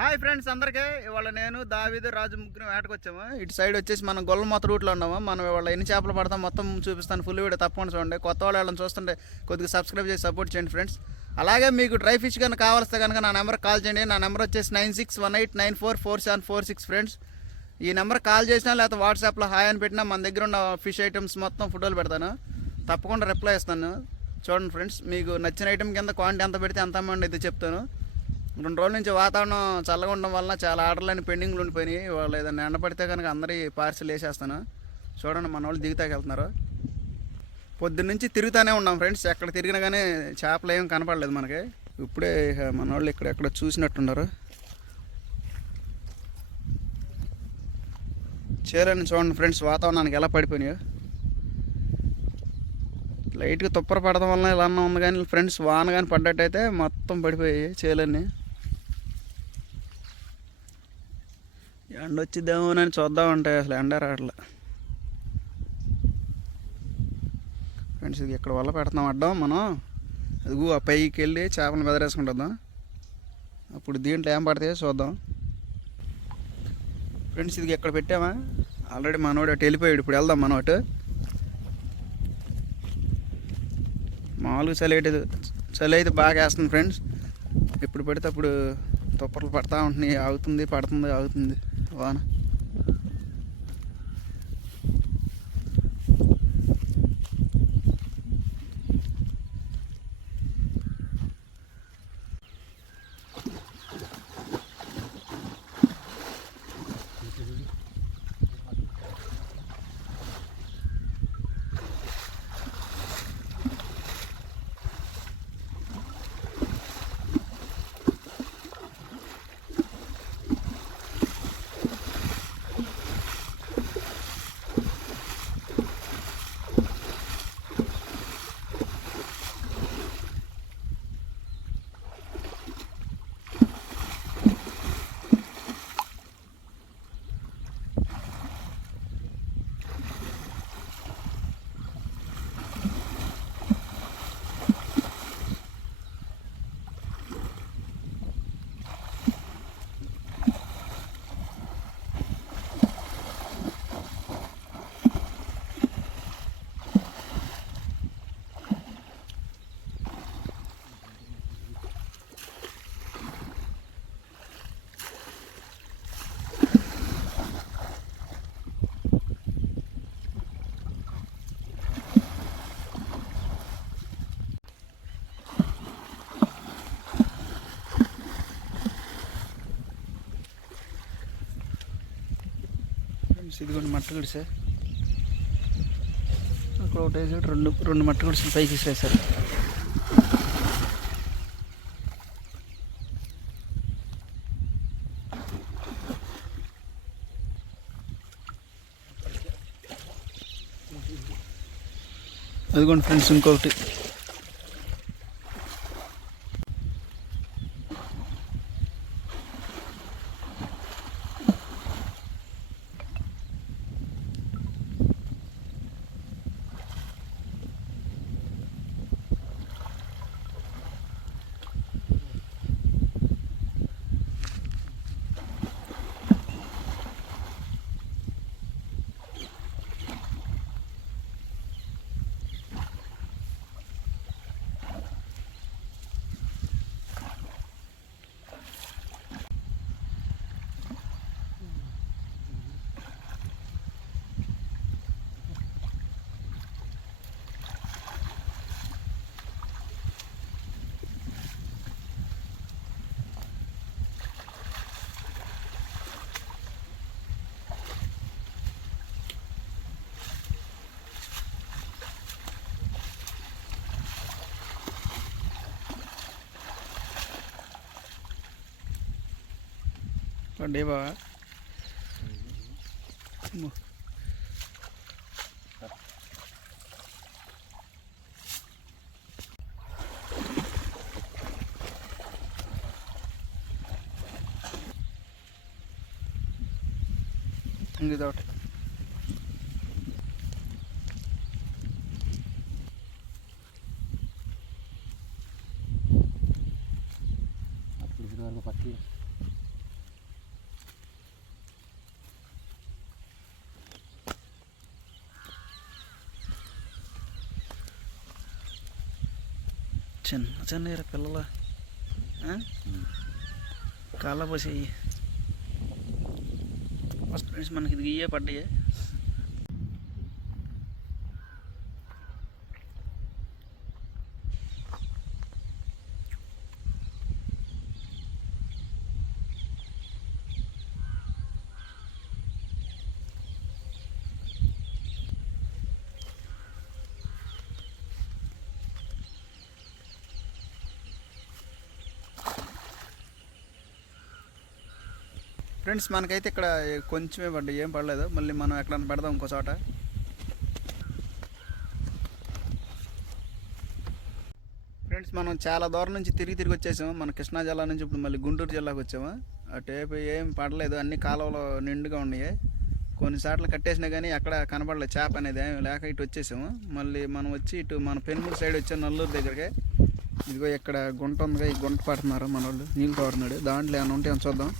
Hi friends అందరికీ. ఇవాళ నేను దావిదు రాజు ముగ్గురు వేటకు వచ్చాము ఇటు సైడ్ వచ్చేసి మనం గొల్లమొత్త రూట్లో ఉన్నాము. మనం ఇవాళ ఎన్ని చేపలు పడతాం మొత్తం చూపిస్తాను. ఫుల్ వీడియో తప్పకుండా చూడండి. కొత్త వాళ్ళు వాళ్ళని చూస్తుంటే కొద్దిగా సబ్స్క్రైబ్ చేసి సపోర్ట్ చేయండి ఫ్రెండ్స్. అలాగే మీకు డ్రై ఫిష్ కనుక కావాల్స్తే కనుక నా నెంబర్ కాల్ చేయండి. నా నెంబర్ వచ్చేసి nine six one eight nine four four seven four six friends. ఈ నెంబర్ కాల్ చేసినా లేకపోతే వాట్సాప్లో హాయ్ అని పెట్టినా మన దగ్గర ఉన్న ఫిష్ ఐటమ్స్ మొత్తం ఫోటోలు పెడతాను. తప్పకుండా రిప్లై ఇస్తాను. చూడండి ఫ్రెండ్స్ మీకు నచ్చిన ఐటమ్ కింద క్వాంటిటీ ఎంత పెడితే ఎంత అమౌంట్ అయితే చెప్తాను. రెండు రోజుల నుంచి వాతావరణం చల్లగా ఉండడం వలన చాలా ఆర్డర్లన్నీ పెండింగ్లు ఉండిపోయినాయి. వాళ్ళు ఏదైనా ఎండపడితే కనుక అందరి పార్సిల్ వేసేస్తాను. చూడండి మన వాళ్ళు దిగుతాకి వెళ్తున్నారు. పొద్దున్న నుంచి తిరుగుతూనే ఉన్నాం ఫ్రెండ్స్. ఎక్కడ తిరిగినా కానీ చేపలు ఏం కనపడలేదు మనకి. ఇప్పుడే మన వాళ్ళు ఇక్కడ ఎక్కడ చూసినట్టున్నారు. చీరని చూడండి ఫ్రెండ్స్ వాతావరణానికి ఎలా పడిపోయినాయో. లైట్గా తుప్పర పడడం వలన ఇలా ఉంది కానీ ఫ్రెండ్స్ వాన కానీ పడ్డట్టయితే మొత్తం పడిపోయాయి చేలన్నీ ఎండ వచ్చిద్దామోనని చూద్దాం ఉంటాయి అసలు ఎండ రావట్లే. ఫ్రెండ్స్ ఇది ఇక్కడ వల్ల పెడతాం అడ్డం మనం. అదిగో ఆ పైకి వెళ్ళి చేపలను బెదరేసుకుంటుందాం అప్పుడు దీంట్లో ఏం పడతాయో చూద్దాం. ఫ్రెండ్స్ ఇది ఎక్కడ పెట్టామా? ఆల్రెడీ మనోడు అటు వెళ్ళిపోయాడు. ఇప్పుడు వెళ్దాం మనం అటు. మామూలుగా చలి అయితే చలి అయితే బాగా వేస్తుంది ఫ్రెండ్స్. ఎప్పుడు పెడితే అప్పుడు తుప్పర్లు పడతా ఉంటున్నాయి. ఆగుతుంది పడుతుంది ఆగుతుంది. వాన ఫ్రెండ్స్ ఇదిగోండి మట్ట గుడిసే అక్కడ ఒకటి వేసాడు రెండు రెండు మట్ట గుడిసెలు పైకి ఇసేసారు అదిగోండి ఫ్రెండ్స్ ఇంకొకటి. పడ్డే బాగా అమ్మో. ఇది ఒకటి అప్పుడు వరకు పట్టి చిన్న చిన్న పిల్లలు? ఆ? కాళ్ళ పోసేయి. ఫస్ట్ ఫ్రెండ్స్ మనకి ఇది ఇయ్యే పడ్డాయి. ఫ్రెండ్స్ మనకైతే ఇక్కడ కొంచెమే పడ్డాయి ఏం పడలేదు. మళ్ళీ మనం ఎక్కడైనా పెడదాం ఇంకో చోట. ఫ్రెండ్స్ మనం చాలా దూరం నుంచి తిరిగి తిరిగి వచ్చేసాము. మన కృష్ణా జిల్లా నుంచి ఇప్పుడు మళ్ళీ గుంటూరు జిల్లాకు వచ్చాము. అటేపు ఏం పడలేదు. అన్ని కాలువలు నిండుగా ఉన్నాయి. కొన్నిసార్లు కట్టేసినా కానీ ఎక్కడ కనపడలేదు చేప అనేది ఏమి లేక ఇటు వచ్చేసాము. మళ్ళీ మనం వచ్చి ఇటు మన పెనుమూరు సైడ్ వచ్చాము నల్లూరు దగ్గరికి. ఇదిగో ఇక్కడ గుంట ఉందిగా ఈ గుంట పడుతున్నారు మన వాళ్ళు. నీళ్ళు తోడుతున్నాడు దాంట్లో ఏమైనా ఉంటే చూద్దాం.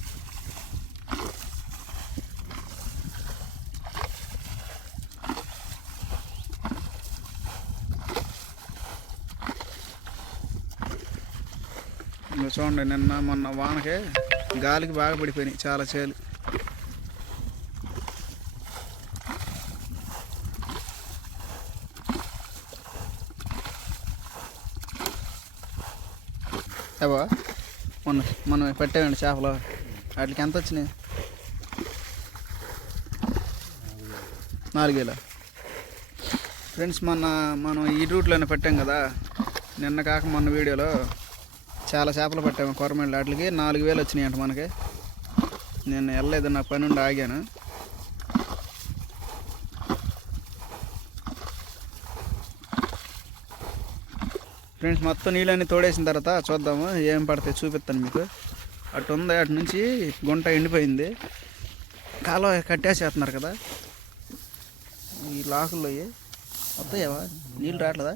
చూడండి నిన్న మొన్న వానకి గాలికి బాగా పడిపోయినాయి చాలా చేలు. ఏవా మొన్న మనం పెట్టామండి చేపలు. వాటికి ఎంత వచ్చినాయి? నాలుగేలా ఫ్రెండ్స్ మొన్న మనం ఈ రూట్లోనే పెట్టాం కదా. నిన్న కాక మొన్న వీడియోలో చాలా చేపలు పట్టాము కొరమేళ్ళ వాటికి నాలుగు వేలు వచ్చినాయి అంట మనకి. నేను వెళ్ళలేదు నా పని ఉండి ఆగాను. ఫ్రెండ్స్ మొత్తం నీళ్ళన్నీ తోడేసిన తర్వాత చూద్దాము ఏం పడతాయి చూపిస్తాను మీకు. అటు ఉంది అటు నుంచి గుంట ఎండిపోయింది. కాలువ కట్టేసేస్తున్నారు కదా. ఈ లాకుల్లో వస్తాయేవా నీళ్ళు రావట్లేదా?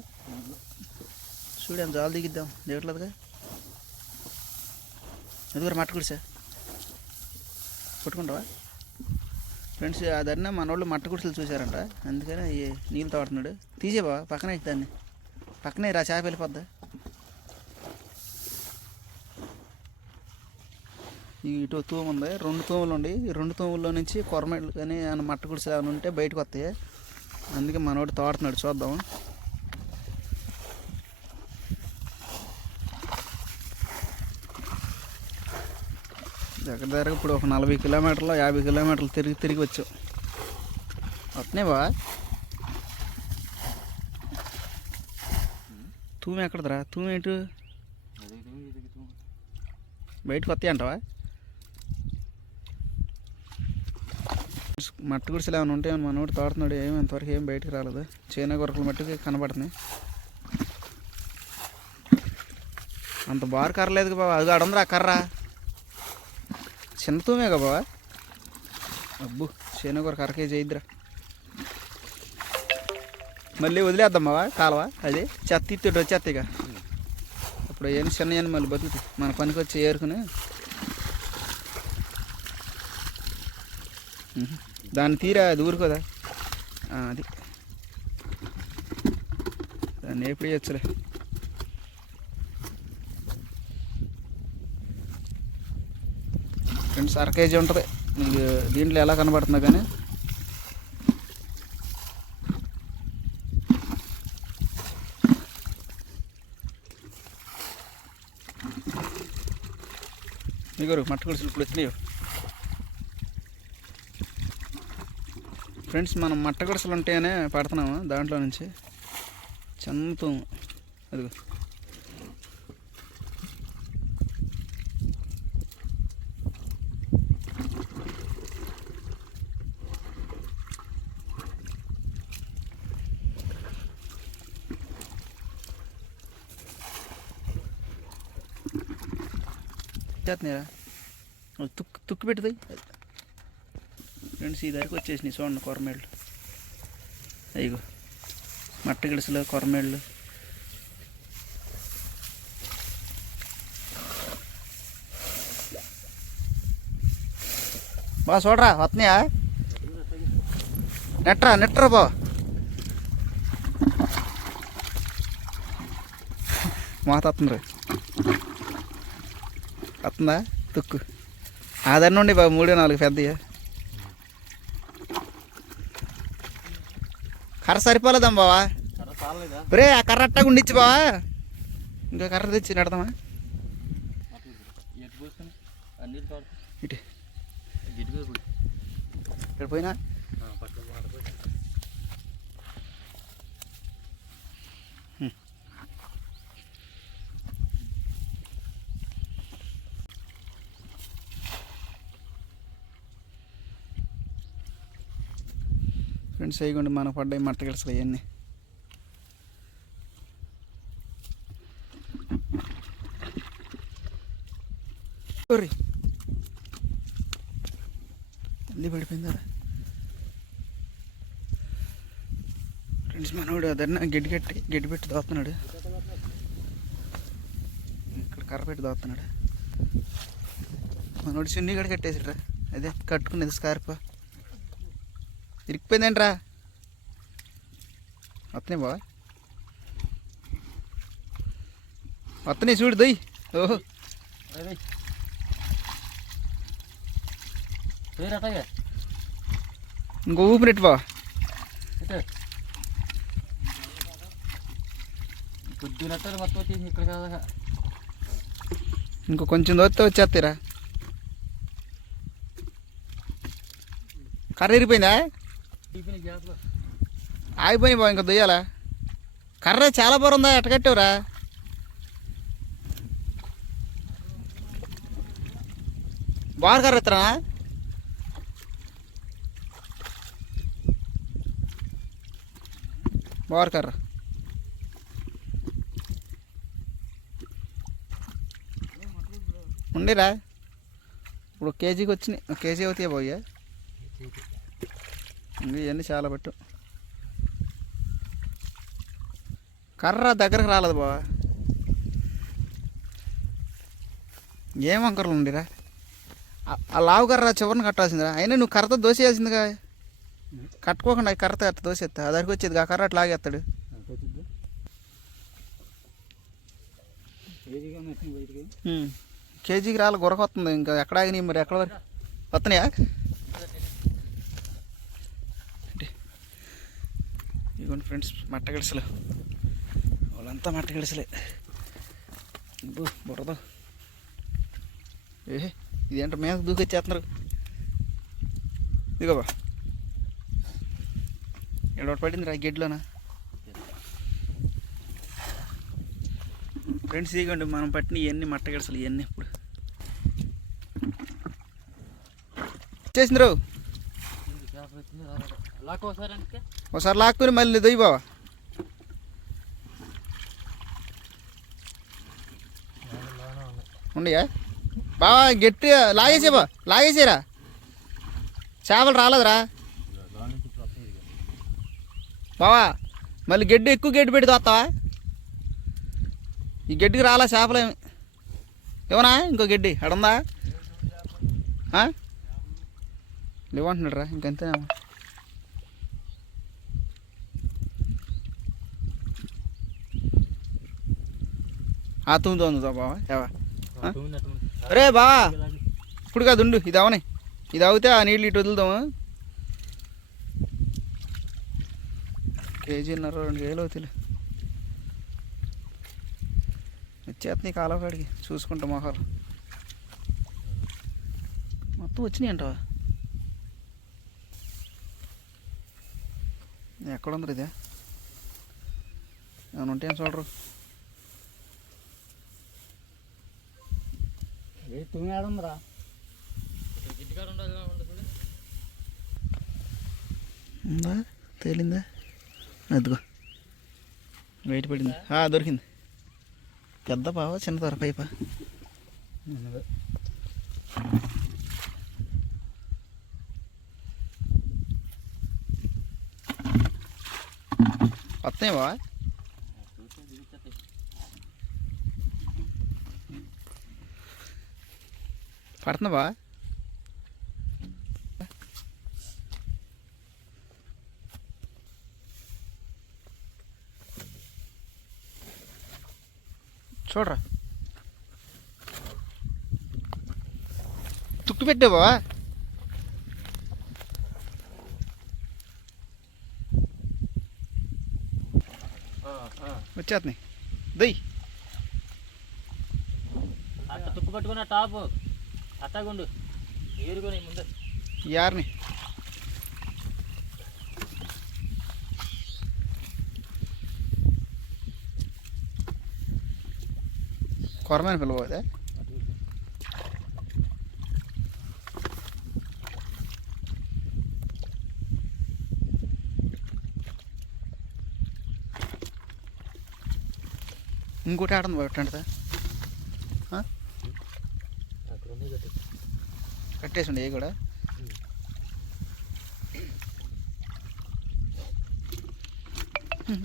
చూడండి జాలు దిగిద్దాం. దిగట్లేదుగా ఎదుగురు మట్ట సార్? కొట్టుకుంటావా? ఫ్రెండ్స్ అదన్నా మన వాళ్ళు మట్ట గుడిసెలు చూసారంట అందుకని ఈ నీళ్ళు తాడుతున్నాడు తీసేవా పక్కనే దాన్ని. పక్కనే రా చేప వెళ్ళిపోద్దా? ఇటు తూము ఉంది. రెండు తూములు ఉండి ఈ రెండు తూముల్లో నుంచి కొరమెట్లు కానీ ఏమైనా మట్ట గుడిసెలు ఏమైనా ఉంటే బయటకు వస్తాయి? అందుకే మనోడు తోడుతున్నాడు చూద్దాం. దగ్గర దగ్గర ఇప్పుడు ఒక నలభై కిలోమీటర్లు యాభై కిలోమీటర్లు తిరిగి తిరిగి వచ్చాం. వస్తున్నాయి బా తూము ఎక్కడదరా? తూము ఏంటి? బయటకు వస్తాయి అంటావా? మట్టి గుడిసెలు ఏమైనా ఉంటే మనోడు తోడుతున్నాడు ఏమి అంతవరకు ఏం బయటకు రాలేదు. చైనా గొరకలు మట్టుకు కనబడుతున్నాయి. అంత బారు కర్రలేదు బాబా అది అడుందిరా కర్రా. చిన్న తూమే కదా బాబా అబ్బు చైనా గొరక అర కేజీ మళ్ళీ వదిలేద్దాం బావా కాలువ అది. చెత్త ఇత్తుడు వచ్చేత్త ఇక. అప్పుడు ఏం చిన్న ఏం మళ్ళీ బతుకుతాయి. మన పనికి వచ్చి ఏరుకుని. దాన్ని తీరా అది ఊరుకోదా అది. దాన్ని ఎప్పుడు చేయొచ్చులే. ఫ్రెండ్స్ అర కేజీ ఉంటుంది. మీకు దీంట్లో ఎలా కనబడుతుందో కానీ. మీకు మట్ట గుడిసెలు ఇప్పుడు వచ్చినాయి. ఫ్రెండ్స్ మనం మట్ట గుడిసెలు ఉంటేనే పడుతున్నాము దాంట్లో నుంచి. చంతం అదిగో. చేస్తున్నారా తుక్కు తుక్కు పెట్టుది. ఫ్రెండ్స్ ఈ వచ్చేసినాయి చూడండి కొరమేళ్ళు. అయ్యో మట్ట గిడుసులు కొరమేళ్ళు. బా చూడరా వస్తున్నాయా నెట్రా నెట్రా బా. మాత వస్తుంది తుక్కు. ఆధార్ నుండి బాబు మూడు నాలుగు పెద్దయ్యా. కర్ర సరిపోలేదమ్మా బావా? ఒరే ఆ కర్ర అట్టగా ఉండిచ్చి బావా. ఇంకా కర్ర తెచ్చి నడదామా? ఇటు. ఇక్కడ పోయినా పక్కన వాడుకో ఫ్రెండ్స్ వేయకుండా మనకు పడ్డాయి మట్ట గిలసలు అవన్నీ ఒరి మళ్ళీ పడిపోయిందా? ఫ్రెండ్స్ మనోడు అదన్నా గడ్డి కట్టి గడ్డి పెట్టి దోస్తున్నాడు ఇక్కడ కర్ర పెట్టి దోస్తున్నాడు మనోడు చున్నీ కూడా కట్టేసాడు అదే కట్టుకునేది స్కార్ప్ ఇరికిపోయిందేంట్రా? వస్తున్నాయి బావా. వస్తున్నాయి చూడు దొయ్యి ఓహో. ఇంకో ఊపినట్టు కదా ఇంకో కొంచెం దోస్తే వచ్చేస్తాయిరా. కర్ర ఇరిపోయిందా ఆగిపోయినాయి బావ ఇంకా దొయ్యాలా. కర్ర చాలా బాగా ఉందా? ఎట్ట కట్టావురా? బాగా కర్ర ఎత్తరా? బాగా కర్ర. ఉండిరా. ఇప్పుడు కేజీకి వచ్చినాయి. కేజీ అవుతాయి ఇంకా ఇవన్నీ చాలా పట్టు. కర్ర దగ్గరకు రాలేదు బావా. ఏం వంకరలు ఉండిరా? ఆ- లావు కర్ర చివరిని కట్టాల్సిందిరా. అయినా నువ్వు కర్రతో దోసేయాల్సిందిగా కట్టుకోకుండా కర్రతో అట్లా దోసేస్తా అదరికి వచ్చేది ఆ కర్ర అట్లా లాగేస్తాడు ఏదిగా మెట్టిన బయటికి ఉమ్. కేజీకి రాలి గురక వస్తుంది. ఇంకా ఎక్కడ ఆగినాయి మరి? ఎక్కడ వరకు వస్తున్నాయా? ఇదిగోండి ఫ్రెండ్స్ మట్ట గడిసలు. వాళ్ళంతా మట్ట గడిసలే. ఇబ్బు, ఏ ఇదేంట మీద దూకొచ్చేస్తున్నారు? ఇదిగో బా. పడింది రా గెడ్లోనా. ఫ్రెండ్స్ ఇదిగోండి మనం పట్టిన ఇవన్నీ మట్ట గడిసలు ఇవన్నీ ఇప్పుడు. చేసింది రావు ఒకసారి లాక్కుని మళ్ళీ దొయ్యి బావా. ఉండయా బావా గట్టి లాగేసే బా లాగేసేరా చేపలు రాలేదురా. బావా మళ్ళీ గడ్డి ఎక్కువ గడ్డి పెట్టి తోస్తావా ఈ గడ్డికి రాలా చేపలు ఏమి? ఏమన్నా? ఇంకో గడ్డి అడుందా లేవంటున్నాడు రా ఇంకంతేనా ఆ తుమ్ముతో ఉంది బావా. ఏవా? అరే బావా. ఇప్పుడు కాదు ఉండు ఇది అవనే. ఇది అవుతే ఆ నీళ్ళు ఇటు వదులుదాము కేజీన్నర రెండు కేజీలు అవుతాయి వచ్చేస్తున్నాయి కాలువ కాడికి చూసుకుంటా మొహాలు. మొత్తం వచ్చినాయి అంటావా? ఎక్కడ ఉంది ఇదే ఏమైనా ఉంటాయని చూడరు? ఏ తుమ్మి ఆడుందిరా. గిట్టికాడ ఉందా? తేలిందా? అదిగో. బయట పడింది. దొరికింది. పెద్ద పావా చిన్న తొర పైప? వస్తాయి బావా? పడుతున్నావా? చూడరా. తుక్కు పెట్టావా? వచ్చేస్తున్నాయి. దయ్యి తుక్కు పట్టుకున్న టాప్. అత్తగుండు ఏరుకొని ముందు. యార్ని. కొరమైన పిలవదే ఇంకోటి ఆడుంది పెట్టండి సార్ ఉంది కట్టు కట్టేసి ఉండే కూడా?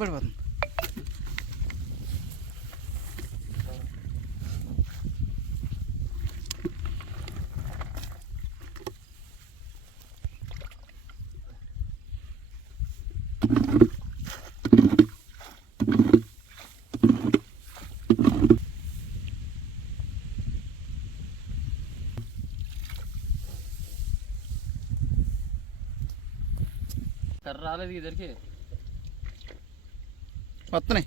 పడిపోతుంది. కర్ర రాలేదు ఇద్దరికి వస్తున్నాయి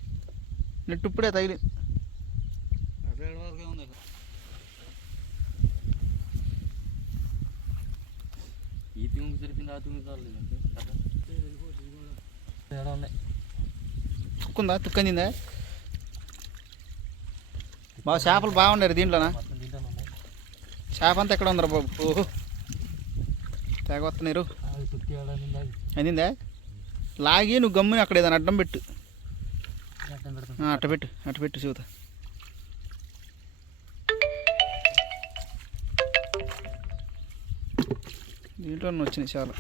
నెట్టు ఇప్పుడే తగిలి. ఈ తింగు సరిపోయింది ఆ తింగు తేడా ఉన్నాయి. తుక్కుందా? తుక్కందిందా? బాగా చేపలు బాగున్నారు దీంట్లోనా? చేప అంతా ఎక్కడ ఉందిరా బాబు? తెగ వస్తున్నారు అది అందిందా లాగి నువ్వు గమ్ముని అక్కడ ఏదైనా అడ్డం పెట్టు. అట్ట పెట్టు అట్ట పెట్టు శివత. దీంట్లో వచ్చినాయి చాలా.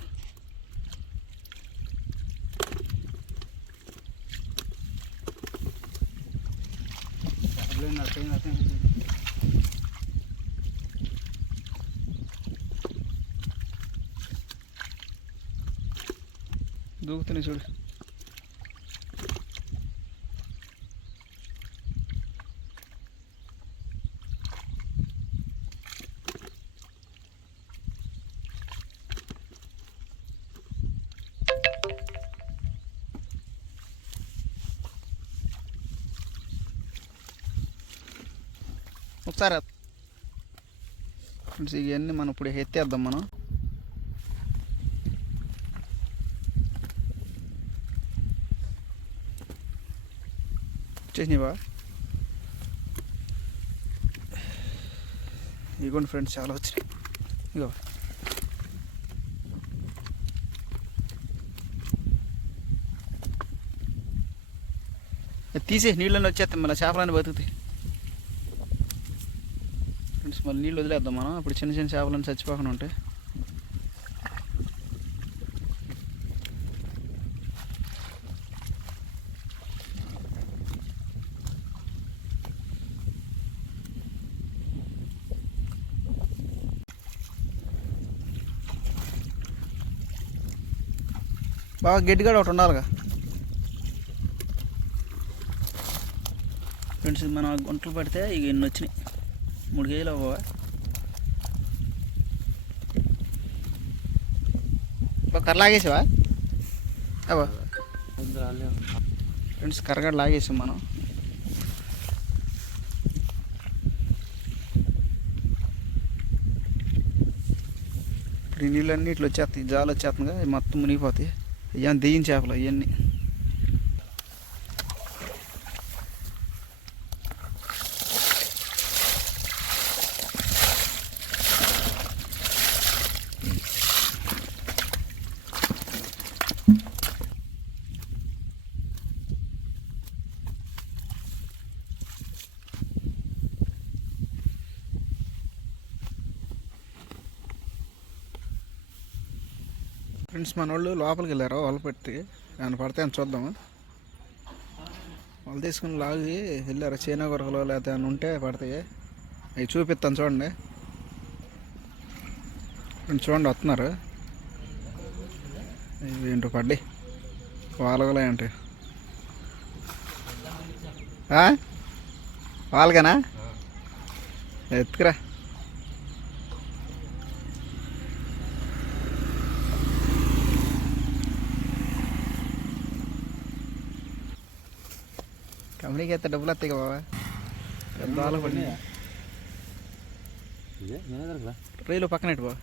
దూకుతున్నాయి చూడు. ఒకసారి ఫ్రెండ్స్ ఇవన్నీ మనం ఇప్పుడు ఎత్తేద్దాం మనం. చేసినవా? ఇదిగోండి ఫ్రెండ్స్ చాలా వచ్చినాయి. ఇగో. తీసే నీళ్ళని వచ్చేస్తాయి మళ్ళీ చేపలని బతుకుతాయి. ఫ్రెండ్స్ మళ్ళీ నీళ్ళు వదిలేద్దాం మనం. అప్పుడు చిన్న చిన్న చేపలన్నీ చచ్చిపోకుండా ఉంటాయి బాగా గట్టిగా ఒకటి ఉండాలిగా. ఫ్రెండ్స్ మనం గుంటలు పడితే ఇక ఎన్ని వచ్చినాయి? మూడు కేజీలు అవ్వవా? కర్ర లాగేసావా? అబ్బా. ఫ్రెండ్స్ కర్రగా లాగేసాం మనం. ఇప్పుడు నీళ్ళన్నీ ఇట్లా వచ్చేస్తాయి జాలు వచ్చేస్తుందిగా మొత్తం మునిగిపోతాయి. ఇవన్నీ దెయ్యం చేపలు ఇవన్నీ ఫ్రెండ్స్ మన వాళ్ళు లోపలికి వెళ్ళారు వాళ్ళు పెట్టి ఏమైనా పడితే అని చూద్దాము. వాళ్ళు తీసుకుని లాగి వెళ్ళారు చైనా కొరకలో లేకపోతే అని ఉంటే పడతాయి అవి చూపిస్తాను చూడండి. చూడండి వస్తున్నారు. ఇవి ఏంటో పడ్డి? వాలగలే అంటే వాళ్ళకేనా? ఎత్తుకురా. కంపెనీకి అయితే డబ్బులు వస్తాయి బాబా పెద్ద వాళ్ళ పడింది ఇదే నేనే దొరకదా రైలు పక్కన ఇటు బాబా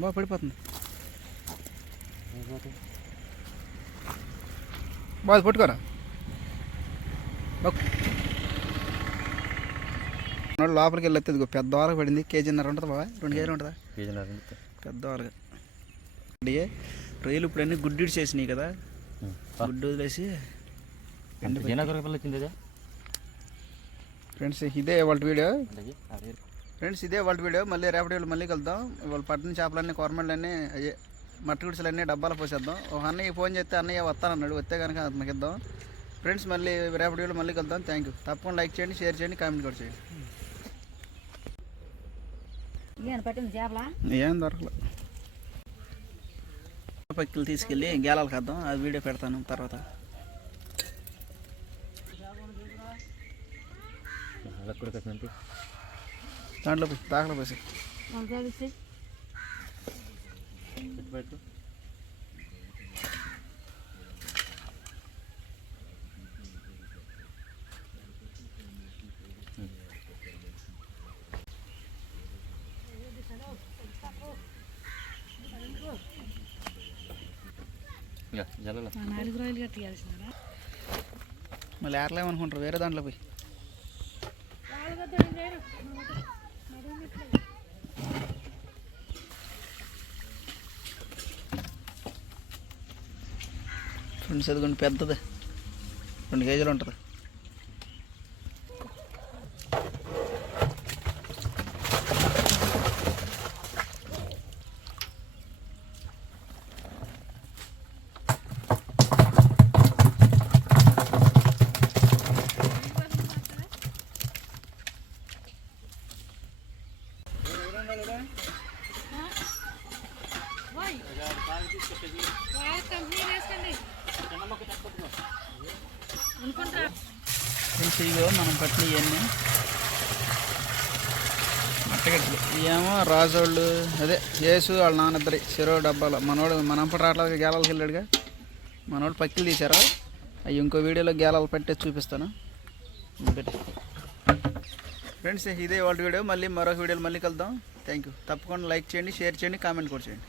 బాగా పడిపోతుంది బాగా పట్టుకోరా లోపలికి వెళ్ళి ఇదిగో పెద్ద వాళ్ళకి పడింది కేజీన్నర ఉంటుంది బాబా రెండు కేజీలు ఉంటుందా కేజీన్నర పెద్ద వాళ్ళకి రొయ్యలు ఇప్పుడు అన్ని గుడ్డు చేసినాయి కదా గుడ్డు వదిలేసి జనా కొరకు పిల్ల వచ్చింది అదే ఫ్రెండ్స్ ఇదే వాళ్ళ వీడియో. ఫ్రెండ్స్ ఇదే వాళ్ళ వీడియో. మళ్ళీ రేపటి వీడియో మళ్ళీ కలుద్దాం. ఇవాళ పట్టిన చేపలన్నీ కొరమళ్ళన్నీ అయ్యే మట్టి గుడిసెలన్నీ డబ్బాలు పోసేద్దాం. ఒక అన్నయ్య ఫోన్ చేస్తే అన్నయ్య వస్తానన్నాడు. వస్తే కనుక అతనికి ఇద్దాం. ఫ్రెండ్స్ మళ్ళీ రేపటి వీడియో మళ్ళీ కలుద్దాం. Thank you. తప్పకుండా లైక్ చేయండి షేర్ చేయండి కామెంట్ కూడా చేయండి. ఏం దొరకలే. పక్కలు తీసుకెళ్ళి గేలాలు కద్దాం. అది వీడియో పెడతాను తర్వాత. కసినంత దాంట్లో పోయి దాఖలో పోసి పెట్టు. మళ్ళీ ఏర్లేమనుకుంటారు వేరే దాంట్లో పోయి. ఫ్రెండ్స్ ఎదుగుండి పెద్దది. రెండు కేజీలు ఉంటుంది ఫ్రెండ్స్ ఇగో మనం పట్టిన ఇవన్నీ మట్టగడ్డలు ఇవేమో వాళ్ళు అదే యేసు వాళ్ళ నాన్నద్దరి చెరో డబ్బాలో. మనోడు మనంపటి రావట్లేదు గేలాలకి వెళ్ళాడుగా. మనోడు పక్కిలు తీశారా. అవి ఇంకో వీడియోలో గేలాలు పెట్టే చూపిస్తాను. ఫ్రెండ్స్ ఇదే వాళ్ళ వీడియో. మళ్ళీ మరొక వీడియోలో మళ్ళీ కలుద్దాం. థ్యాంక్ యూ తప్పకుండా లైక్ చేయండి షేర్ చేయండి కామెంట్ కూడా చేయండి.